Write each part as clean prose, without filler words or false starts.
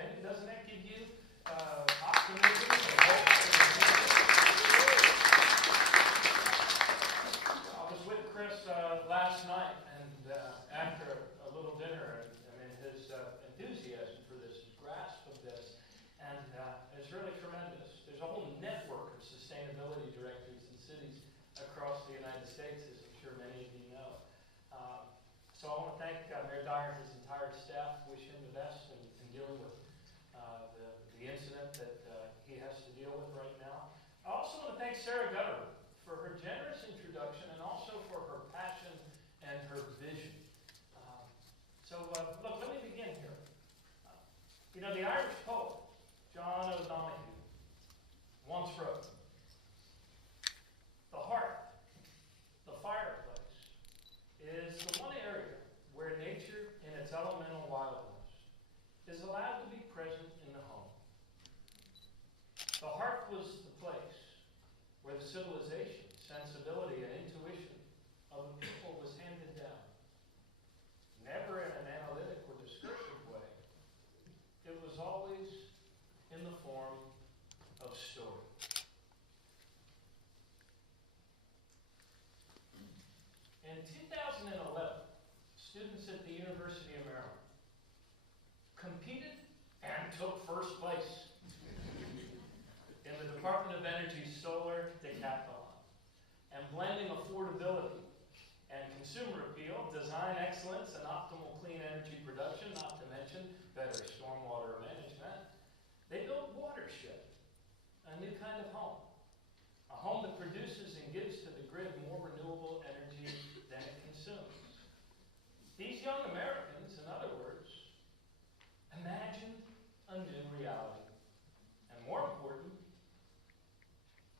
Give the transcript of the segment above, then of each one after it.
outstanding. Doesn't that give you optimism and hope for the future? I was with Chris last night, and after a little dinner, his enthusiasm for this, his grasp of this, and it's really tremendous. There's a whole network of sustainability directors in cities across the United States, as I'm sure many of you know. So I want to thank Mayor Dyer and his entire staff. Wish him the best in dealing with the incident that he has to deal with right now. I also want to thank Sarah Gutter for her generous introduction and also for her passion and her vision. Look, let me begin here. The Irish poet, John O'Donoghue, once wrote, "The heart, the fireplace, is the one area where nature in its elemental wildness is allowed to be present in the home. The heart was the place where the civilization, sensibility, and intuition of the people was handed down. Never in an analytic or descriptive way. It was always in the form of story." In 2011, students at the University of Maryland competed and took first place in the Department of Energy's Solar Decathlon. And blending affordability and consumer appeal, design excellence, and optimal clean energy production, not to mention better stormwater management, they built Watershed, a new kind of home. A home that produces and gives to the grid more renewable energy than it consumes. These young Americans, in other words, imagined a new reality. And more important,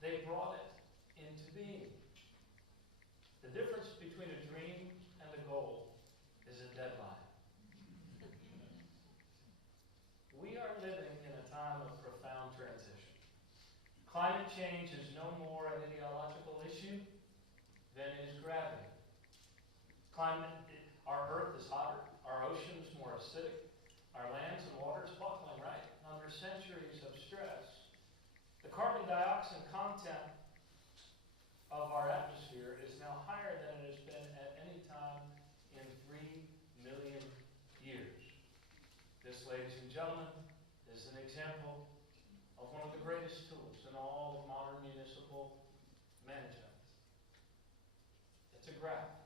they brought it into being. The difference between a dream and a goal is a deadline. We are living in a time of profound transition. Climate change is no more an ideological issue than is gravity. Our Earth is hotter, our oceans more acidic, our lands and waters buckling right under centuries of stress. The carbon dioxide content of our atmosphere is now higher than it has been at any time in 3 million years. This, ladies and gentlemen, is an example of one of the greatest tools in all of modern municipal management. It's a graph.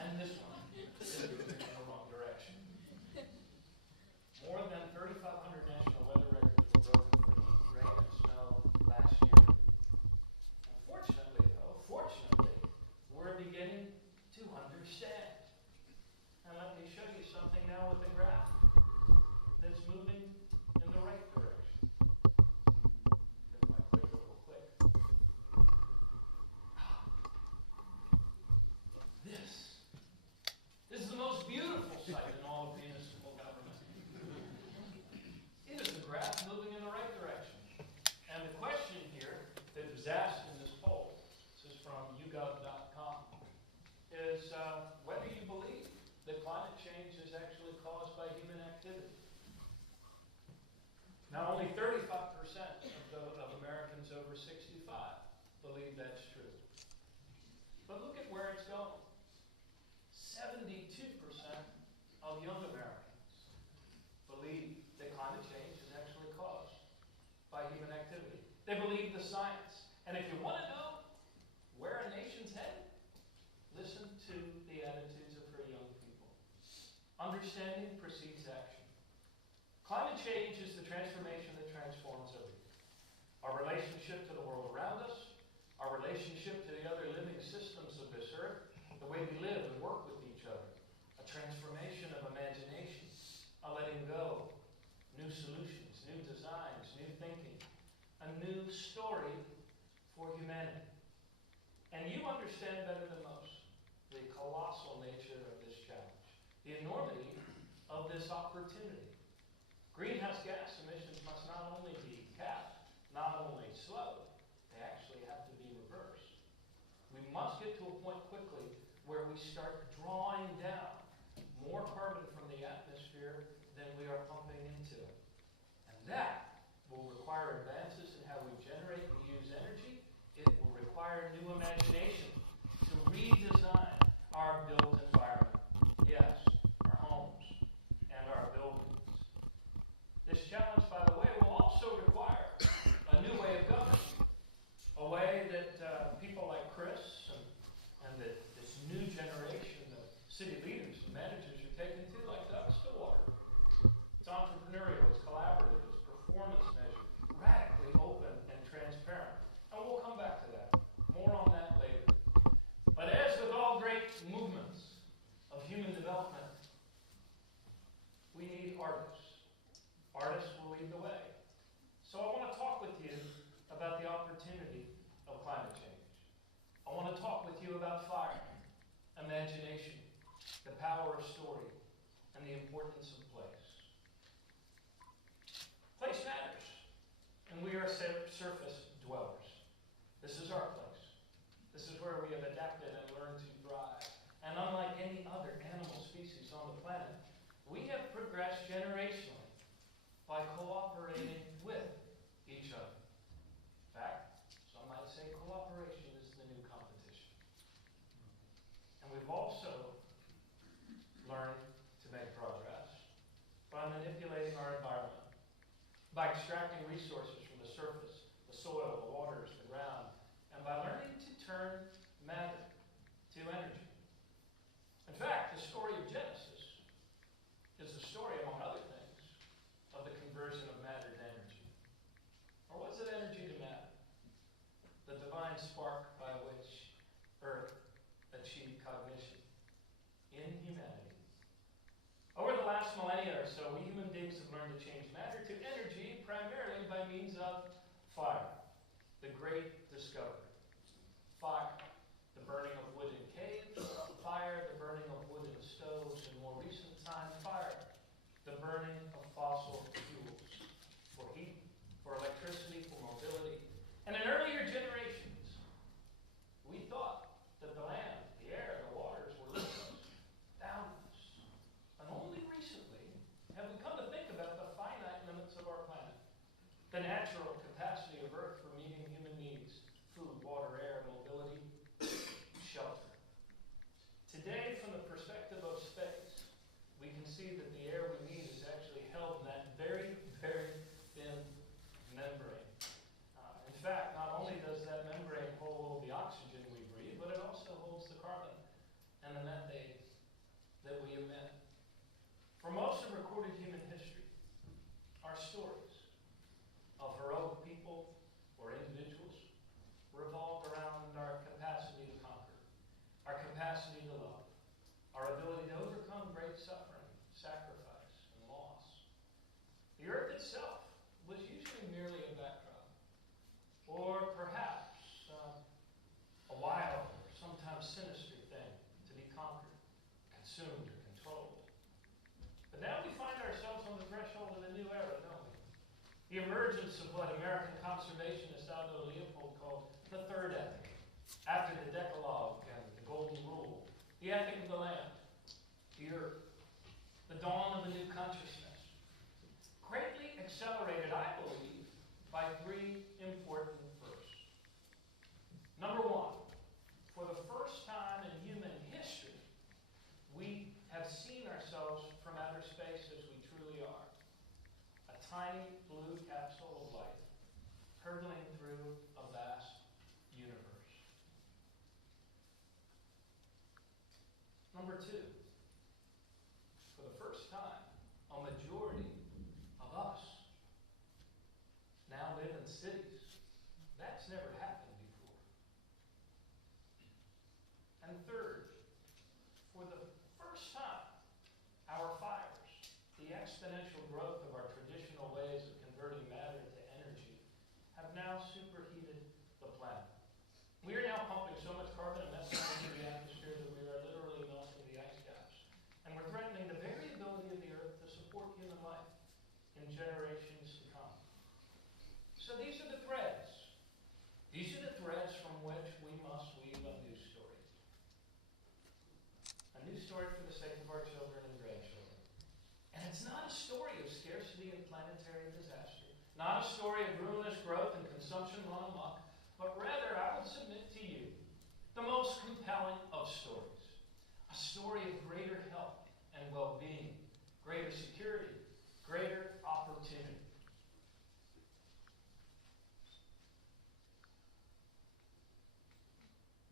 And this one is moving in the wrong direction. More than 3,500 national weather records were broken for heat, rain, and snow last year. Unfortunately, we're beginning to understand. And let me show you something now with the graph that's moving in the right direction. If my clicker will click. This is the most beautiful sight in all of municipal government. It is the graph moving in the right direction. And the question here that was asked in this poll, this is from YouGov.com, is whether you believe that climate change is actually caused by human activity. Now, only 35% of Americans over 65 believe that's true. But look at where it's going. 72% of young Americans believe that climate change is actually caused by human activity. They believe the science. And if you want to know where a nation's headed, listen to the attitudes of her young people. Understanding precedes action. Climate change is the transformation that transforms everything. Our relationship to the world around us, our relationship to the other living systems of this earth, the way we live and work with each other, a transformation of imagination, a letting go, new solutions, new designs, new thinking, a new story for humanity. And you understand better than most the colossal nature of this challenge, the enormity of this opportunity. Greenhouse gas emissions must not only be capped, not only slowed, they actually have to be reversed. We must get to a point quickly where we start drawing down more carbon from the atmosphere And that will require advances in how we generate and use energy. It will require new imagination to redesign our built environment. Yes, our homes and our buildings. This challenge, by the way, will also require a new way of governing. A way that people like Chris and this new generation of city leaders and managers are taking to, like Doug Stillwater. It's entrepreneurial, it's collaborative, it's performance measured, radically open and transparent. And we'll come back to that. More on that later. But as with all great movements of human development, we need artists. Artists will lead the way. So I want to talk with you about the opportunity of climate change. I want to talk with you about fire, imagination, the power of story, and the importance of place. Place matters, and we are surface dwellers. This is our place. This is where we have adapted and learned to thrive. And unlike any other animal species on the planet, we have progressed generationally by cooperating with each other. In fact, some might say cooperation is the new competition. And we've also learned to make progress by manipulating our environment, by extracting resources from the surface, the soil, the waters, the ground, and by learning to turn matter to energy. In fact, the story of Genesis is the story, among other things, of the conversion of matter to energy. Or was it energy to matter? The divine spark by which Earth achieved cognition in humanity. Over the last millennia or so, we human beings have learned to change matter to energy primarily by means of fire, the great discovery. Fire, the burning of wood in caves, fire, the burning of wood in stoves, in more recent time, fire, the burning of fossil fuels for heat, for electricity, for mobility. And in earlier generations, we thought that the land, the air, the waters were limitless, boundless. And only recently have we come to think about the finite limits of our planet, the natural capacity of Earth for meeting human needs, food, water, air, mobility, shelter. Today, from the perspective of space, we can see that the air we need is actually held in that very, very thin membrane. In fact, not only does that membrane hold the oxygen we breathe, but it also holds the carbon and the methane that we emit. For most of recorded human history, our stories of heroic people or individuals revolved around our capacity to conquer, our capacity to love, our ability to overcome great suffering, sacrifice, and loss. The earth itself was usually merely a backdrop, or perhaps a wild or sometimes sinister thing to be conquered, consumed, or controlled. But now we find ourselves on the threshold of a new era, don't we? The emergence of what American conservationist Aldo Leopold called the third ethic, after the Decalogue and the Golden Rule, the ethic of the land, the earth, the dawn of a new consciousness, greatly accelerated, I believe, by three important firsts. Number one, for the first time in human history, we have seen ourselves from outer space as we truly are. A tiny blue capsule of light hurtling through a vast universe. Number two, for the first time, a majority of us now live in cities. That's never happened before. And third, for the first time, our fires, the exponential growth of our traditional ways of converting matter to energy, have now superheated the planet. We are now pumping so much carbon and methane into the atmosphere that we are literally melting the ice Not a story of ruinous growth and consumption run amok, but rather, I would submit to you, the most compelling of stories. A story of greater health and well-being, greater security, greater opportunity.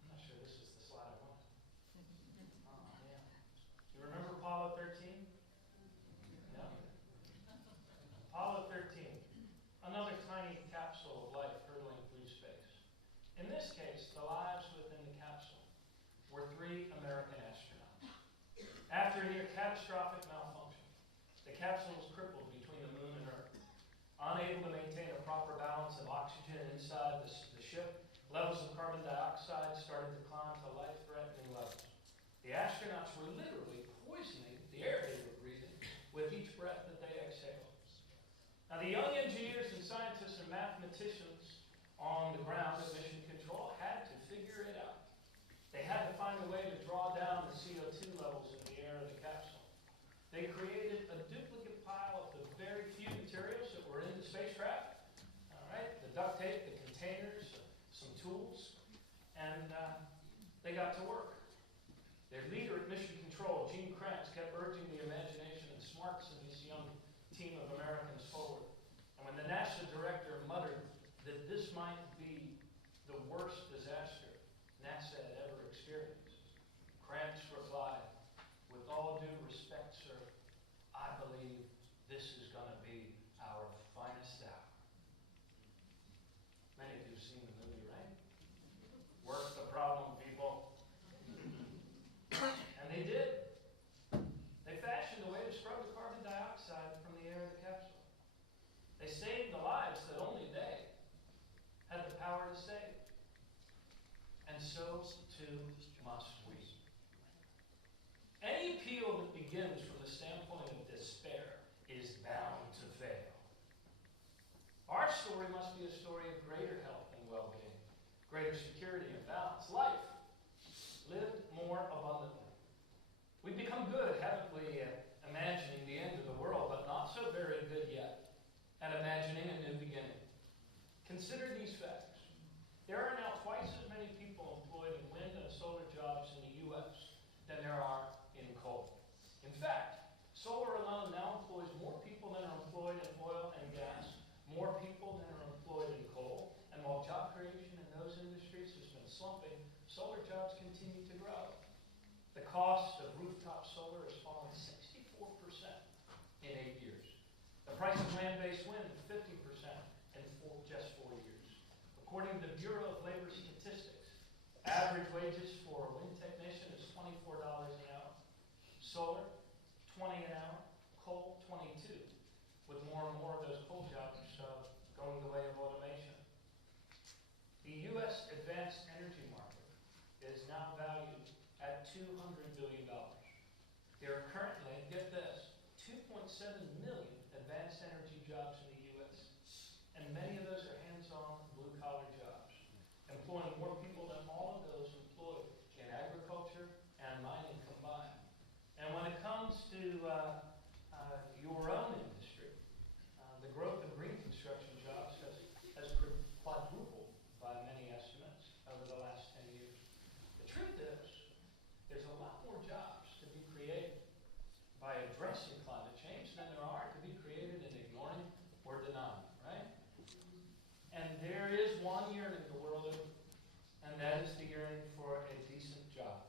I'm not sure this is the slide I wanted. Oh, yeah. You remember Apollo 13? No? Apollo 13. Another tiny capsule of life hurtling through space. In this case, the lives within the capsule were 3 American astronauts. After a near catastrophic malfunction, the capsule was crippled between the moon and Earth. Unable to maintain a proper balance of oxygen inside the ship, levels of carbon dioxide started to climb to life-threatening levels. The astronauts were literally poisoning the air they were breathing with each breath that they exhaled. Now, the young engineers and scientists and mathematicians on the ground at Mission Control had to figure it out. They had to find a way to draw down the CO2 levels in the air of the capsule. They created a duplicate pile of the very few materials that were in the spacecraft. All right, the duct tape, the containers, some tools, and they got to work. Their leader at Mission Control, Gene Kranz, kept urging the imagination and smarts in this young team of Americans forward. And when the NASA director muttered that this might be the worst disaster NASA had ever experienced, Kranz replied, "With all due respect, sir, I believe this is going to be our finest hour." Many of you have seen the movie, right? Work the problem, people. And they did. They fashioned a way to scrub the carbon dioxide from the air of the capsule. They saved the lives that only they had the power to save. And so, too, must we. Any appeal that begins from the standpoint of despair is bound to fail. Our story must be a story of greater health and well-being, greater security and balance, life lived more abundantly. We've become good, haven't we, at imagining the end of the world, but not so very good yet at imagining a new beginning. Consider these facts. There are now twice as many people employed in wind and solar jobs in the U.S. than there are in coal. In fact, solar alone now employs more people than are employed in oil and gas, more people than are employed in coal, and while job creation in those industries has been slumping, solar jobs continue to grow. The cost of rooftop solar has fallen 64% in 8 years. The price of land-based wind, 50% in just 4 years. According to the Bureau of Labor Statistics, average wages for a wind technician is $24 an hour. Solar, $20 an hour. Coal, $22, with more and more of those coal jobs going the way of automation. The U.S. advanced energy market is now valued at $200 billion. There are currently, get this, 2.7 million advanced energy jobs in the U.S., and many of those are hands-on, blue-collar jobs, employing more people than all of those employed in agriculture and mining combined. And when it comes to your own industry, the growth of green construction jobs has quadrupled by many estimates over the last 10 years. The truth is, there's a lot more jobs to be created by addressing climate change than there are to be created in ignoring or denying, right? And there is one yearning the world over, and that is the yearning for a decent job.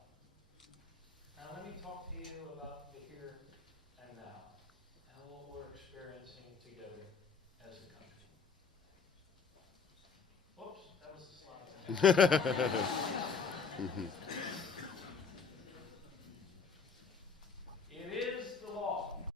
Now let me talk to you about the here and now, and what we're experiencing together as a country. Whoops, that was the slide.